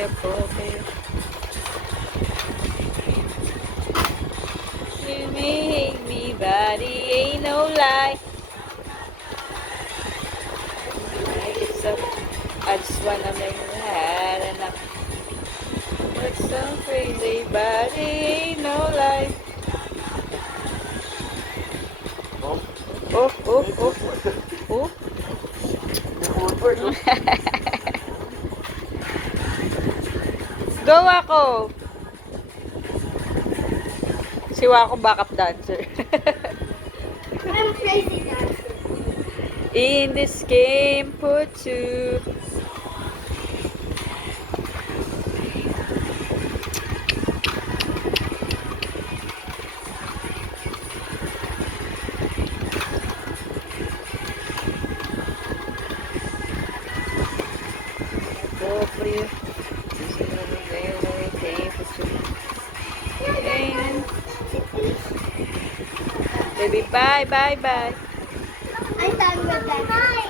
appropriate. You may hate me, but it ain't no lie. It's up. I just wanna make you had enough. It's so crazy, but it ain't no lie. Oh, Oh, oh, oh, oh. Go ako! Si Wako backup dancer. I'm crazy dancer. In this game for two. Go for you. Baby, bye, bye, bye. I'm done with that.